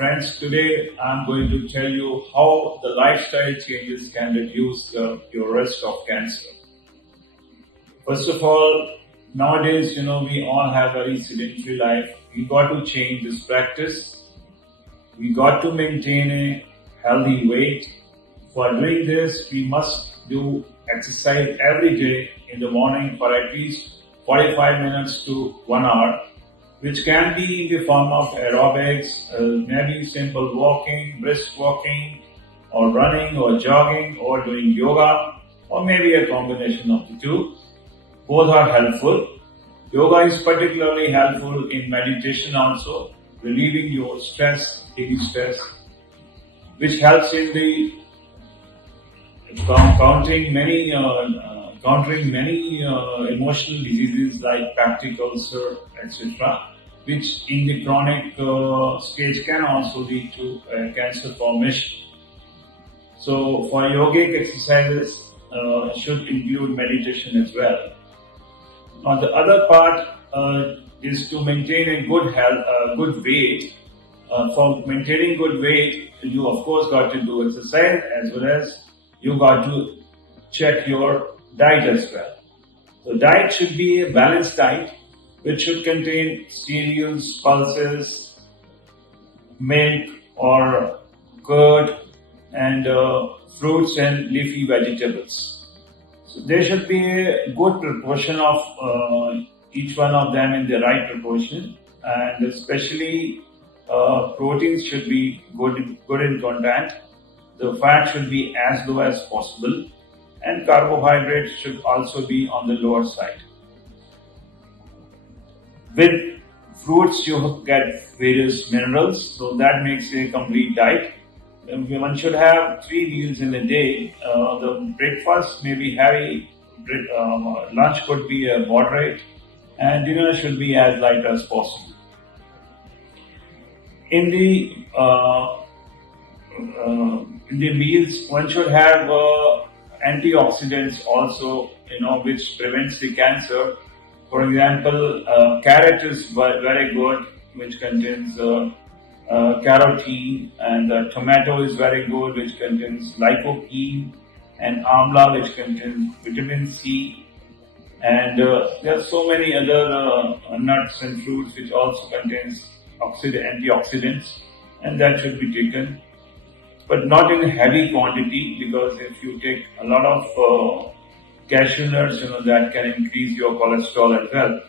friends, today I'm going to tell you how the lifestyle changes can reduce your risk of cancer. First of all, nowadays, we all have very sedentary life. We got to change this practice. We got to maintain a healthy weight. For doing this, we must do exercise every day in the morning for at least 45 minutes to 1 hour, which can be in the form of aerobics, maybe simple walking, brisk walking, or running, or jogging, or doing yoga, or maybe a combination of the two. Both are helpful. Yoga is particularly helpful in meditation also, relieving your stress, daily stress, which helps in the countering many emotional diseases like peptic ulcer, etc., which in the chronic stage can also lead to cancer formation. So, for yogic exercises should include meditation as well. Now, the other part is to maintain a good health, good weight. For maintaining good weight, you of course got to do exercise as well as you got to check your diet as well. So diet should be a balanced diet which should contain cereals, pulses, milk or curd and fruits and leafy vegetables. So there should be a good proportion of each one of them in the right proportion, and especially proteins should be good in content. The fat should be as low as possible, and carbohydrates should also be on the lower side. With fruits, you get various minerals, so that makes a complete diet. One should have 3 meals in a day. The breakfast may be heavy, lunch could be moderate, and dinner should be as light as possible. In the meals, one should have antioxidants also, which prevents the cancer. For example, carrot is very good, which contains carotene, and tomato is very good, which contains lycopene, and amla, which contains vitamin C. And there are so many other nuts and fruits which also contains antioxidants, and that should be taken, but not in heavy quantity, because if you take a lot of cashew nuts, that can increase your cholesterol as well.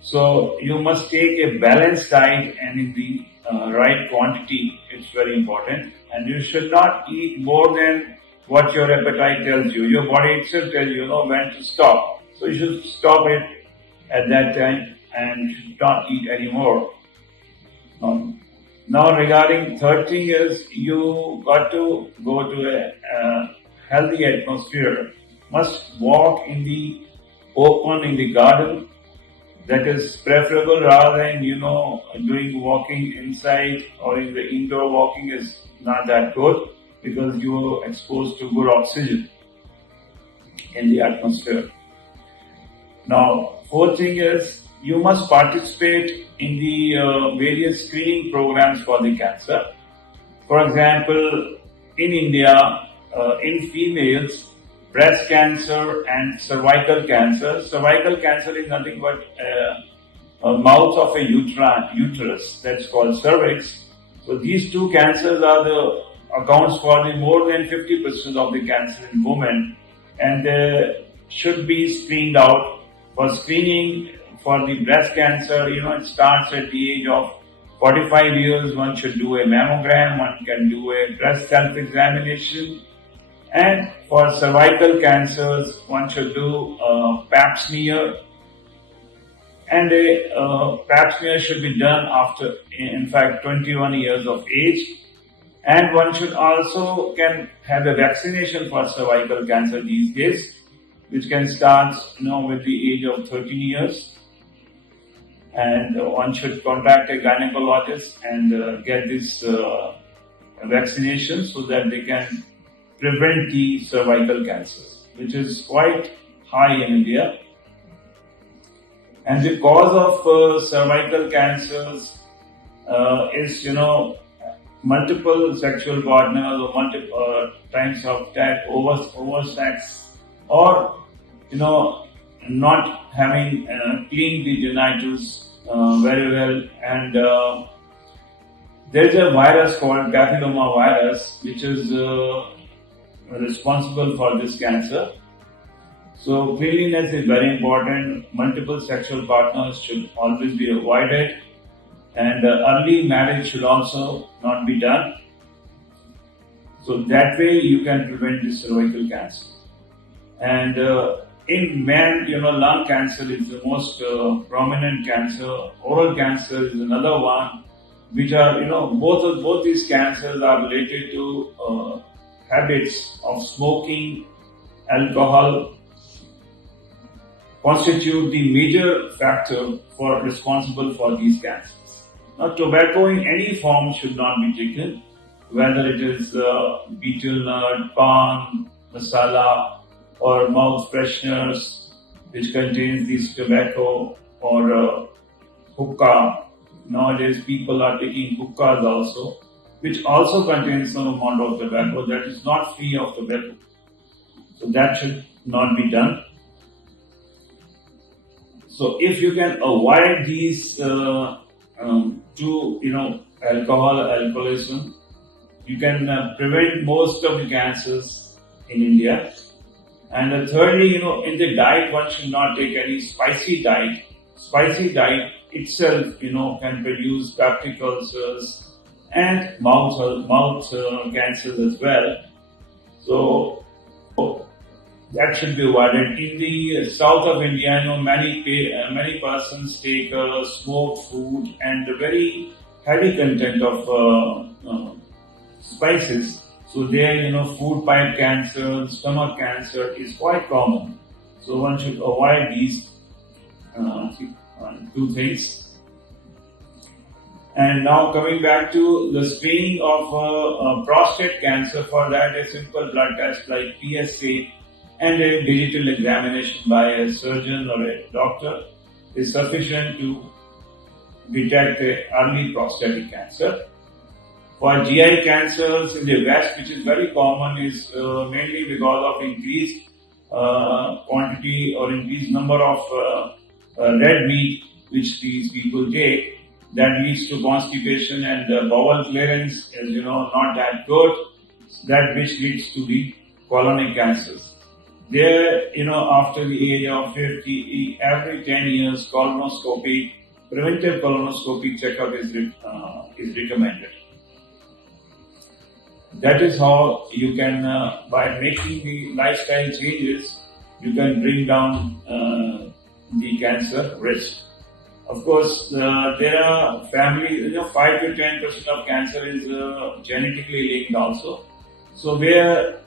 So you must take a balanced diet and in the right quantity. It's very important, and you should not eat more than what your appetite tells you. Your body itself tells you, when to stop. So you should stop it at that time and should not eat anymore. Now regarding third thing is you got to go to a healthy atmosphere. Must walk in the open, in the garden. That is preferable rather than, doing walking inside or in the indoor walking is not that good, because you are exposed to good oxygen in the atmosphere. Now, fourth thing is you must participate in the various screening programs for the cancer. For example, in India, in females, breast cancer and cervical cancer. Cervical cancer is nothing but a mouth of a uterus, that's called cervix. So these two cancers are the accounts for the more than 50% of the cancer in women, and they should be screened out. For screening for the breast cancer, it starts at the age of 45 years. One should do a mammogram, one can do a breast self-examination. And for cervical cancers, one should do pap smear. And a pap smear should be done after, in fact, 21 years of age. And one should also can have a vaccination for cervical cancer these days, which can start, with the age of 13 years. And one should contact a gynecologist and get this vaccination so that they can prevent the cervical cancers, which is quite high in India. And the cause of cervical cancers is, multiple sexual partners or multiple times of that oversex, or not having cleaned the genitals very well, and there is a virus called papilloma virus which is responsible for this cancer. So cleanliness is very important. Multiple sexual partners should always be avoided, and early marriage should also not be done. So that way you can prevent this cervical cancer. And in men, lung cancer is the most prominent cancer. Oral cancer is another one, which are, both these cancers are related to habits of smoking. Alcohol constitute the major factor responsible for these cancers. Now, tobacco in any form should not be taken, whether it is betel nut, pan, masala, or mouth fresheners, which contains this tobacco, or hookah. Nowadays, people are taking hookahs also, which also contains some amount of tobacco that is not free of tobacco. So that should not be done. So if you can avoid these alcoholism, you can prevent most of the cancers in India. And thirdly, in the diet, one should not take any spicy diet. Spicy diet itself, can produce peptic ulcers and mouth cancers as well. So that should be avoided. In the south of India, many persons take smoked food and a very heavy content of spices. So there, food pipe cancer, stomach cancer is quite common. So one should avoid these two things. And now coming back to the screening of prostate cancer, for that a simple blood test like PSA and a digital examination by a surgeon or a doctor is sufficient to detect early prostatic cancer. For GI cancers in the West, which is very common, is mainly because of increased quantity or increased number of red meat which these people take. That leads to constipation, and bowel clearance is not that good. That which leads to the colonic cancers. There, after the age of 50, every 10 years, preventive colonoscopic checkup is recommended. That is how you can, by making the lifestyle changes, you can bring down the cancer risk. Of course, there are families, 5 to 10% of cancer is genetically linked also. So where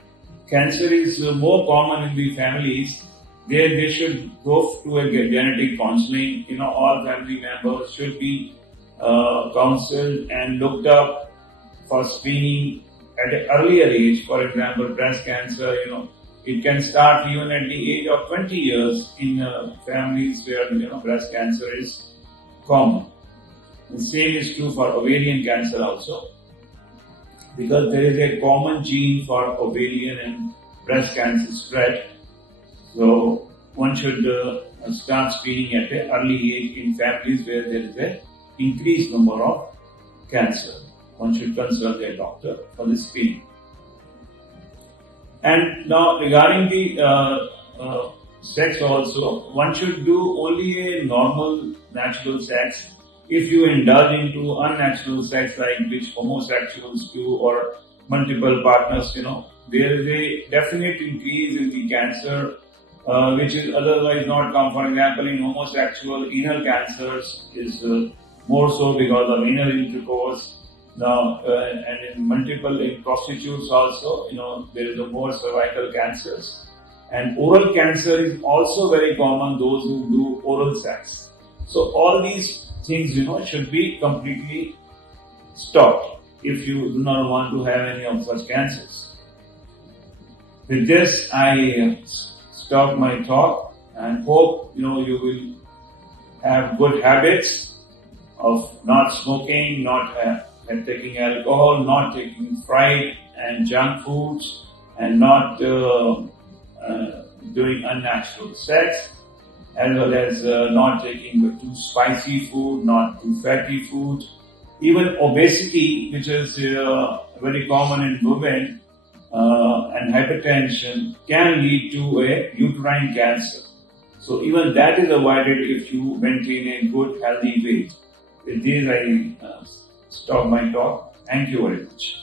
cancer is more common in the families, there they should go to a genetic counseling. All family members should be counseled and looked up for screening at an earlier age. For example, breast cancer, it can start even at the age of 20 years in families where breast cancer is common. The same is true for ovarian cancer also, because there is a common gene for ovarian and breast cancer spread. So one should start screening at an early age in families where there is an increased number of cancer. One should consult their doctor for the screening. And now regarding the sex also, one should do only a normal natural sex. If you indulge into unnatural sex, like which homosexuals do, or multiple partners, there is a definite increase in the cancer, which is otherwise not common. For example, in homosexual, anal cancers is more so because of anal intercourse. Now, and in prostitutes also, there is a more cervical cancers. And oral cancer is also very common, those who do oral sex. So all these things, should be completely stopped if you do not want to have any of such cancers. With this, I stop my talk and hope, you will have good habits of not smoking, not and taking alcohol, not taking fried and junk foods, and not doing unnatural sex, as well as not taking too spicy food, not too fatty food. Even obesity, which is very common in women, and hypertension can lead to a uterine cancer. So even that is avoided if you maintain a good healthy weight. With this, I stop my talk. Thank you very much.